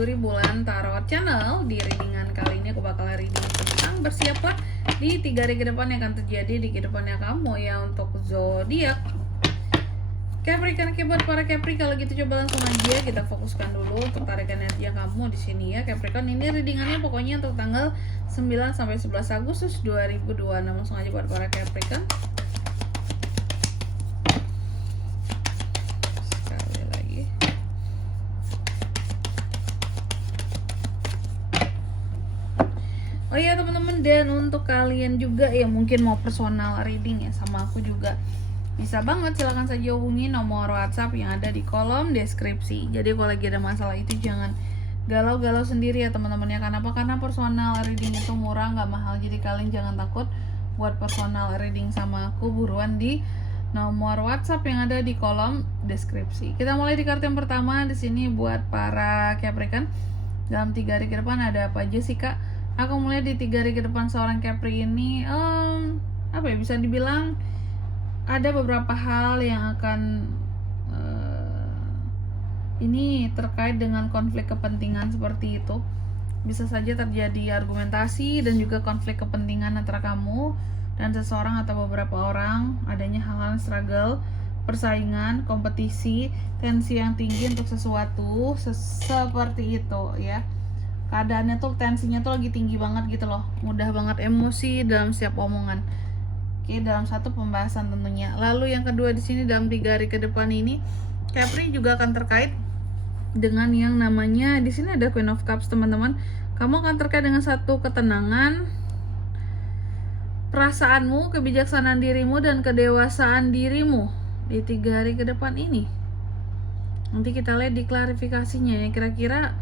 Duri Bulan Tarot Channel. Di readingan kali ini aku bakal reading tentang bersiaplah di 3 hari ke depan yang akan terjadi di kehidupannya kamu ya untuk zodiak Capricorn. Buat para Capri, kalau gitu coba langsung aja kita fokuskan dulu untuk tarikan energi yang kamu di sini ya Capricorn. Ini readingannya pokoknya untuk tanggal 9 sampai 11 Agustus 2026. Langsung aja buat para Capricorn. Sekali lagi. Oh iya teman-teman, dan untuk kalian juga yang mungkin mau personal reading ya sama aku juga, bisa banget, silahkan saja hubungi nomor WhatsApp yang ada di kolom deskripsi. Jadi kalau lagi ada masalah itu jangan galau-galau sendiri ya teman-teman ya. Kenapa? Karena personal reading itu murah, nggak mahal. Jadi kalian jangan takut buat personal reading sama aku, buruan di nomor WhatsApp yang ada di kolom deskripsi. Kita mulai di kartu yang pertama di sini buat para Capricorn. Dalam 3 hari ke depan ada apa aja sih kak? Aku mulai di 3 hari ke depan seorang Capri ini, apa ya, bisa dibilang ada beberapa hal yang akan ini terkait dengan konflik kepentingan seperti itu. Bisa saja terjadi argumentasi dan juga konflik kepentingan antara kamu dan seseorang atau beberapa orang. Adanya hal-hal struggle, persaingan, kompetisi, tensi yang tinggi untuk sesuatu seperti itu ya. Keadaannya tuh tensinya tuh lagi tinggi banget gitu loh, mudah banget emosi dalam setiap omongan. Oke, dalam satu pembahasan tentunya. Lalu yang kedua di sini dalam 3 hari ke depan ini Capri juga akan terkait dengan yang namanya di sini ada Queen of Cups teman-teman. Kamu akan terkait dengan satu ketenangan, perasaanmu, kebijaksanaan dirimu dan kedewasaan dirimu di 3 hari ke depan ini. Nanti kita lihat di klarifikasinya ya, kira-kira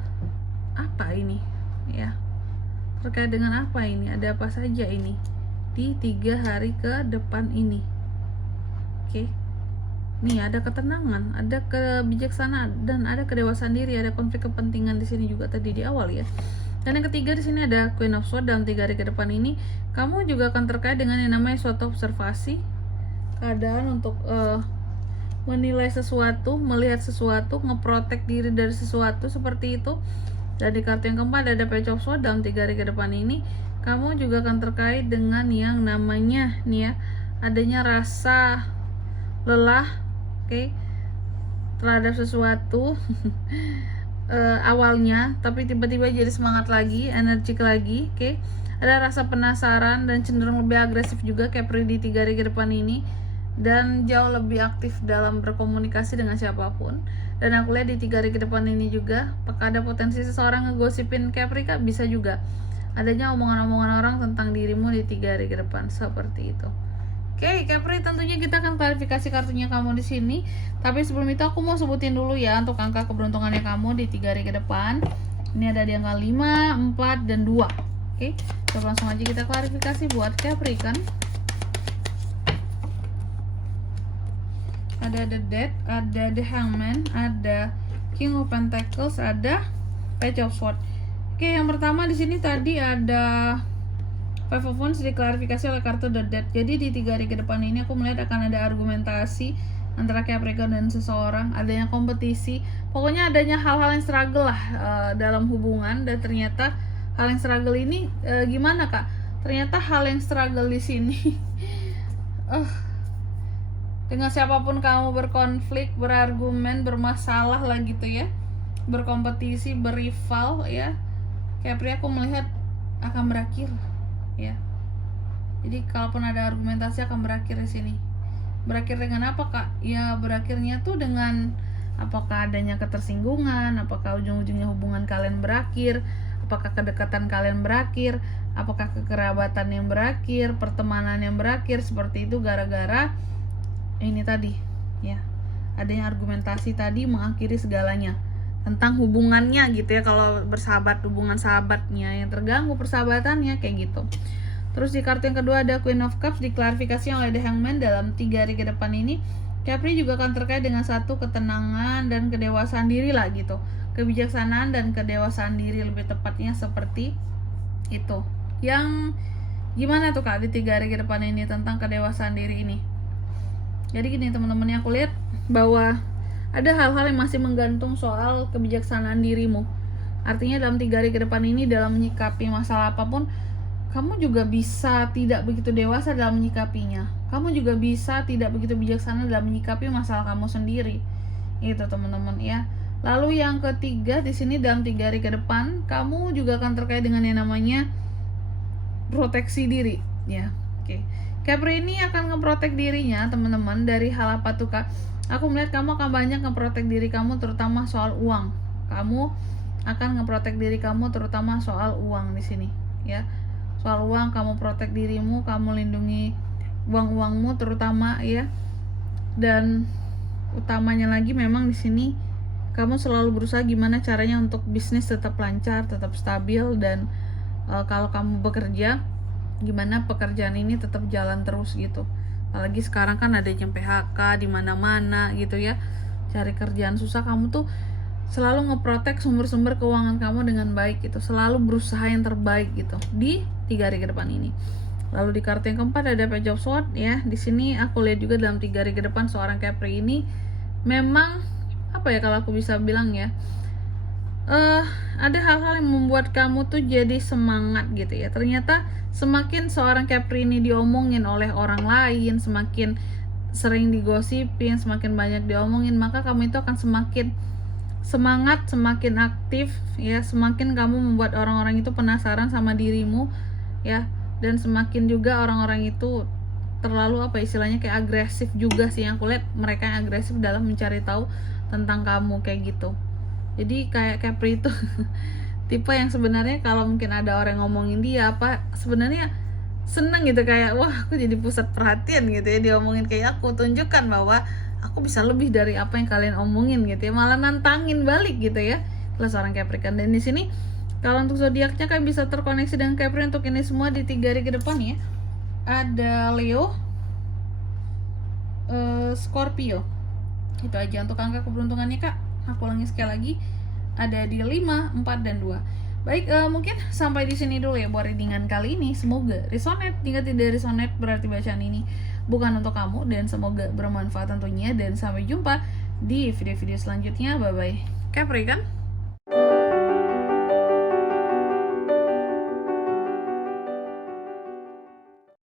apa ini ya, terkait dengan apa ini, ada apa saja ini di 3 hari ke depan ini. Oke, nih ada ketenangan, ada kebijaksanaan dan ada kedewasaan diri, ada konflik kepentingan di sini juga tadi di awal ya. Dan yang ketiga di sini ada Queen of Swords. Dalam 3 hari ke depan ini kamu juga akan terkait dengan yang namanya suatu observasi, keadaan untuk menilai sesuatu, melihat sesuatu, ngeprotek diri dari sesuatu seperti itu. Dan di kartu yang keempat ada Page of Swords. Dalam 3 hari ke depan ini kamu juga akan terkait dengan yang namanya nih ya, adanya rasa lelah, oke, terhadap sesuatu awalnya, tapi tiba-tiba jadi semangat lagi, energik lagi, oke. Ada rasa penasaran dan cenderung lebih agresif juga Capri di 3 hari ke depan ini, dan jauh lebih aktif dalam berkomunikasi dengan siapapun. Dan aku lihat di 3 hari ke depan ini juga apakah ada potensi seseorang ngegosipin Capri kak? Bisa juga adanya omongan-omongan orang tentang dirimu di 3 hari ke depan seperti itu. Oke, Capri, tentunya kita akan klarifikasi kartunya kamu di sini. Tapi sebelum itu aku mau sebutin dulu ya untuk angka keberuntungannya kamu di 3 hari ke depan. Ini ada di angka 5, 4, dan 2. Oke, coba langsung aja kita klarifikasi buat Capri kan. Ada The Death, ada The Hangman, ada King of Pentacles, ada Page of Swords. Oke, yang pertama di sini tadi ada Five of Wands diklarifikasi oleh kartu The Death. Jadi di 3 hari ke depan ini aku melihat akan ada argumentasi antara Capricorn dan seseorang, adanya kompetisi, pokoknya adanya hal-hal yang struggle lah dalam hubungan. Dan ternyata hal yang struggle ini gimana kak? Ternyata hal yang struggle di sini dengan siapapun kamu berkonflik, berargumen, bermasalah lah gitu ya, berkompetisi, berival ya, Capri, aku melihat akan berakhir ya. Jadi kalaupun ada argumentasi akan berakhir di sini. Berakhir dengan apa kak? Ya berakhirnya tuh dengan apakah adanya ketersinggungan, apakah ujung-ujungnya hubungan kalian berakhir, apakah kedekatan kalian berakhir, apakah kekerabatan yang berakhir, pertemanan yang berakhir seperti itu gara-gara ini tadi ya, adanya argumentasi tadi mengakhiri segalanya tentang hubungannya gitu ya. Kalau bersahabat, hubungan sahabatnya yang terganggu, persahabatannya kayak gitu. Terus di kartu yang kedua ada Queen of Cups diklarifikasi oleh The Hangman. Dalam 3 hari ke depan ini Capri juga akan terkait dengan satu ketenangan dan kedewasaan diri lah gitu, kebijaksanaan dan kedewasaan diri lebih tepatnya seperti itu. Yang gimana tuh kak di 3 hari ke depan ini tentang kedewasaan diri ini? Jadi gini teman-teman, yang aku lihat bahwa ada hal-hal yang masih menggantung soal kebijaksanaan dirimu. Artinya dalam 3 hari ke depan ini, dalam menyikapi masalah apapun, kamu juga bisa tidak begitu dewasa dalam menyikapinya. Kamu juga bisa tidak begitu bijaksana dalam menyikapi masalah kamu sendiri. Itu teman-teman ya. Lalu yang ketiga di sini, dalam 3 hari ke depan kamu juga akan terkait dengan yang namanya proteksi diri ya. Oke. Capri ini akan ngeprotek dirinya teman-teman dari hal apa tuh Kak? Aku melihat kamu akan banyak ngeprotek diri kamu, terutama soal uang. Kamu akan ngeprotek diri kamu terutama soal uang di sini ya. Soal uang kamu protek dirimu, kamu lindungi uang-uangmu terutama ya. Dan utamanya lagi memang di sini kamu selalu berusaha gimana caranya untuk bisnis tetap lancar, tetap stabil, dan kalau kamu bekerja gimana pekerjaan ini tetap jalan terus gitu. Apalagi sekarang kan ada yang PHK di mana-mana gitu ya. Cari kerjaan susah, kamu tuh selalu ngeprotek sumber-sumber keuangan kamu dengan baik gitu. Selalu berusaha yang terbaik gitu di 3 hari ke depan ini. Lalu di kartu yang keempat ada Page of Swords ya. Di sini aku lihat juga dalam 3 hari ke depan seorang Capri ini memang apa ya, kalau aku bisa bilang ya, ada hal-hal yang membuat kamu tuh jadi semangat gitu ya. Ternyata semakin seorang Capri ini diomongin oleh orang lain, semakin sering digosipin, semakin banyak diomongin, maka kamu itu akan semakin semangat, semakin aktif ya. Semakin kamu membuat orang-orang itu penasaran sama dirimu ya. Dan semakin juga orang-orang itu terlalu apa istilahnya, kayak agresif juga sih. Yang aku lihat mereka yang agresif dalam mencari tahu tentang kamu kayak gitu. Jadi kayak Capri itu tipe yang sebenarnya kalau mungkin ada orang ngomongin dia apa, sebenarnya seneng gitu, kayak wah aku jadi pusat perhatian gitu ya, dia ngomongin kayak aku, tunjukkan bahwa aku bisa lebih dari apa yang kalian omongin gitu ya, malah nantangin balik gitu ya. Itulah seorang Capricorn. Dan di sini kalau untuk zodiaknya kan bisa terkoneksi dengan Capri untuk ini semua di 3 hari ke depan ya. Ada Leo, Scorpio. Itu aja untuk angka keberuntungannya Kak. Aku ulangi sekali lagi, ada di 5, 4, dan 2. Baik, mungkin sampai di sini dulu ya buat readingan kali ini. Semoga resonate. Jika tidak resonate berarti bacaan ini bukan untuk kamu, dan semoga bermanfaat tentunya. Dan sampai jumpa di video-video selanjutnya. Bye bye. Capri kan?